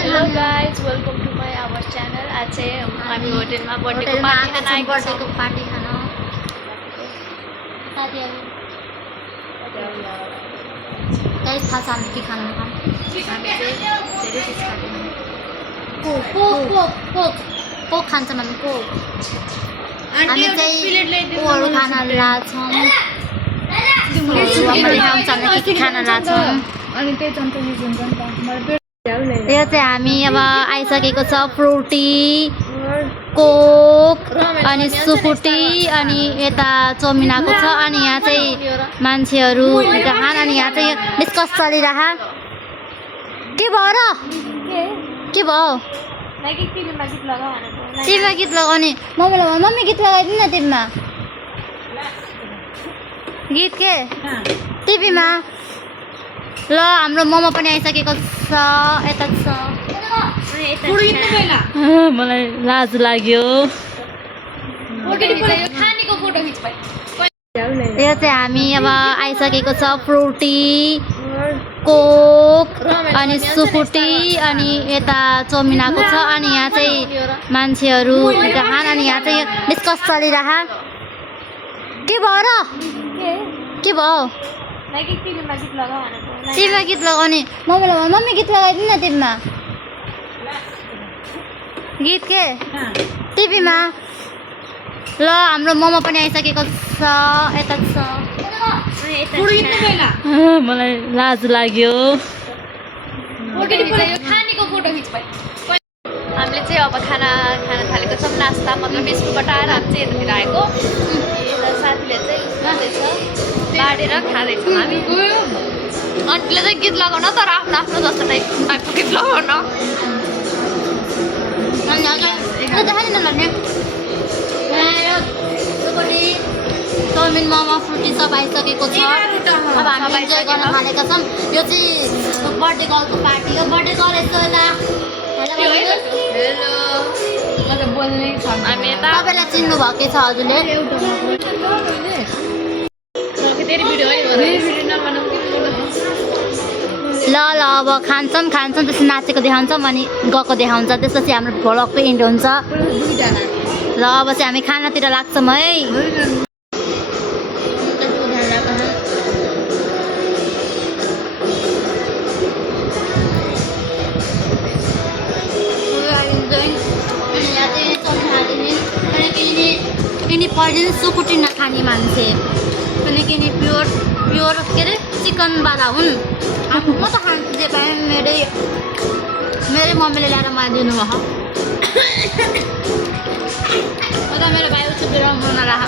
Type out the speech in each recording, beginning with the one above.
Hello guys welcome to my our channel. आज चाहिँ हामी होटेलमा बर्थडेको पार्टी खान आएको छौँ। पार्टी खान साथीहरू गाइस थाहा छ हामी के खानु हामी चाहिँ धेरै चिज खाँदैनौँ। कोक खान्छौँ हामी कोक। हामी चाहिँ कोहरू खान लाग्छौँ। के खान लाग्छौँ। यो चाहिँ हामी अब आइसकेको छ फ्रुटी कोक अनि सुकुटी अनि यता चाउमिन आएको छ अनि यहाँ चाहिँ मान्छेहरू खान अनि यहाँ चाहिँ डिस्कस चलिरह के भयो र के भयो टिभीमा गीत लगाउने मम्मीलाई मम्मी गीत लगाइदिनु न टिभीमा गीत के टिभीमा ल हाम्रो मोमो पनि आइसकेको छ यता छ मलाई लाज लाग्यो। यो चाहिँ हामी अब आइसकेको छ फ्रुटी कोक अनि सुकुटी अनि यता चाउमिन आएको छ अनि यहाँ चाहिँ मान्छेहरू खान अनि यहाँ चाहिँ डिस्कस चलिरह के भयो र के भयो टिभीमा गीत लगाउने मम्मीलाई मम्मी गीत लगाइदिनु न टिभीमा गीत के टिभीमा ल हाम्रो मोमो पनि आइसकेको छ यता छ मलाई लाज लाग्यो। हामीले चाहिँ अब खाना खान थालेको छौँ। नास्ता मतलब स्कुलबाट आएर हामी चाहिँ यतातिर आएको। साथीले चाहिँ खाँदैछ बाँडेर खाँदैछौँ हामी। आन्टीले चाहिँ गीत लगाउन तर आफ्नो आफ्नो जस्तो टाइपको गीत लगाउन। चाउमिन मोमो फ्रुटी सब आइसकेको छ। अब हामी इन्जोय गर्न थालेका छौँ। यो चाहिँ बर्थडे गर्लको पार्टी हो। बर्थडे गर्ल यस्तो यता तपाईँलाई चिन्नु भएकै छ हजुरले। ल ल अब खान्छौँ त्यसपछि नाचेको देखाउँछौँ अनि गएको देखाउँछ। त्यसपछि हाम्रो भ्लगको एन्ड हुन्छ। ल अब चाहिँ हामी खानातिर लाग्छौँ है। पर्दैन सुकुटी नखाने मान्छे किनकि प्योर के अरे चिकनवाला हुन्। म त खान्छु जे पाएँ मेरै मम्मीले ल्याएर मलाई दिनुभयो। मेरो भाइ उठेर मलाई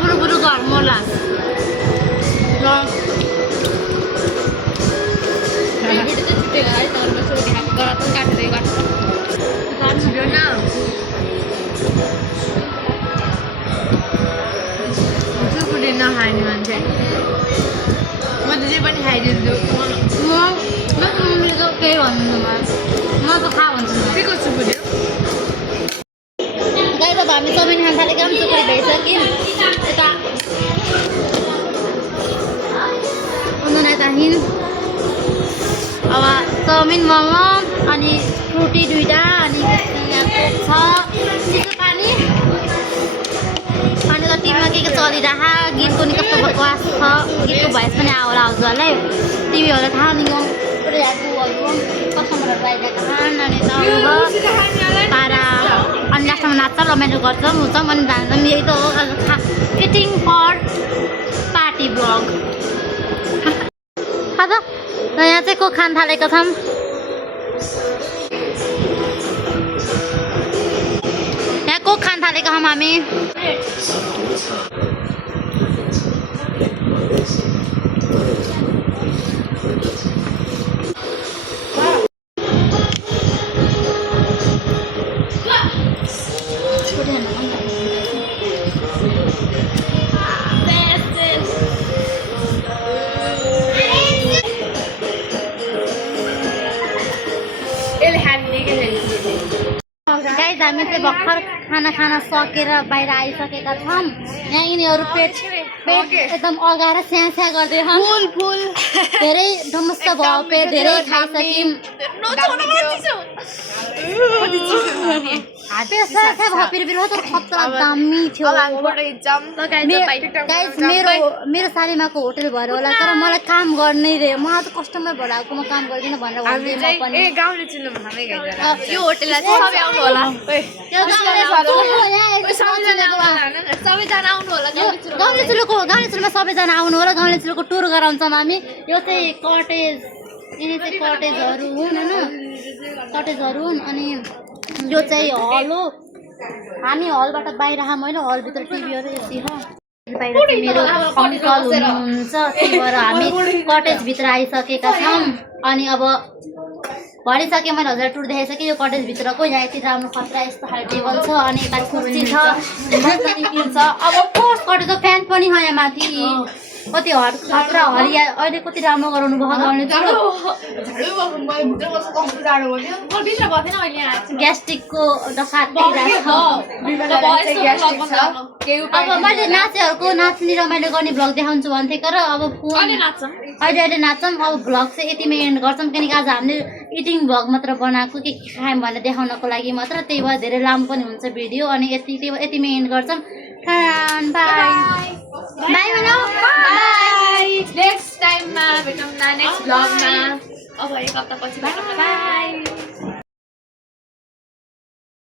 बुढो बुढो घर मलाई सुकुटी नखाने मान्छे म त जे पनि खाइदिन्छु। मम्मीले त केही भन्नु म त खा भन्छु के को सुकुटी गाई त हामी चाउमिन खान थालेको पनि सुकुटी भइसक्यो। यता अब चाउमिन मोमो अनि फ्रुटी दुइटा अनि छ चिसो पानी अनि टिभीमा के चलिरह गीत पनि कस्तो बकवास छ। गीतको भोइस पनि आउँछ होला है टिभीहरू थाहा नि कस्टमरहरू आइरहेको छन् अनि तारा अनि लास्टमा नाच्छ रमाइलो गर्छौँ हुन्छौँ अनि जान्छौँ। यही त हो इटिङ फर पार्टी ब्लग। यहाँ चाहिँ को खान थालेको छौँ। यहाँ को खान थालेको छौँ हामी। गाइस हामी चाहिँ भर्खर खाना खाना सकेर बाहिर आइसकेका छौँ। यहाँ यिनीहरू पेट पेट एकदम अगाएर स्या स्या गर्दै फुल धेरै डमस्त भयो पेट धेरै खाइसक्यौँ दामी थियो मेरो सालीमाको होटल भएर होला तर मलाई काम गर्नै रे मलाई त कस्टमर भएर आएको म काम गर्दिनँ भनेर यो होटेललाई चाहिँ सबै आउनु होला सबैजना आउनु होला गाउँले चुलोमा सबैजना आउनु होला गाउँले चुलोको टुर गराउँछौँ हामी यो चाहिँ कटेज यिनी चाहिँ कटेजहरू हुन् होइन कटेजहरू हुन् अनि यो चाहिँ हल हो हामी हलबाट बाहिर आयौँ होइन हलभित्र टिभीहरू यति हो बाहिर चाहिँ मेरो अङ्कल हुनुहुन्छ त्यही भएर हामी कटेजभित्र आइसकेका छौँ अनि अब भनिसकेँ मैले हजुर टुर देखाइसकेँ यो कटेजभित्रको यहाँ यति राम्रो खतरा यस्तो खाले टेबल छ अनि यता कुर्सी छ छ अब फर्स्ट कटेज फ्यान पनि छ यहाँ माथि कति खतरा हरिया अहिले कति राम्रो गराउनु भयो ग्यास्ट्रिकको दशा अब मैले नाचेहरूको नाच्ने रमाइलो गर्ने भ्लग देखाउँछु भन्थेँ तर अब अहिले नाच्छौँ अब भ्लग चाहिँ यतिमै एन्ड गर्छौँ किनकि आज हामीले इटिङ भ्लग मात्र बनाएको के खायौँ भनेर देखाउनको लागि मात्र त्यही भएर धेरै लामो पनि हुन्छ भिडियो अनि यतिमै एन्ड गर्छौँ बाई बाई भनौँ नेक्स्ट टाइममा भेटौँ न नेक्स्ट भ्लगमा अब एक हप्ता पछि भेटौँ बाई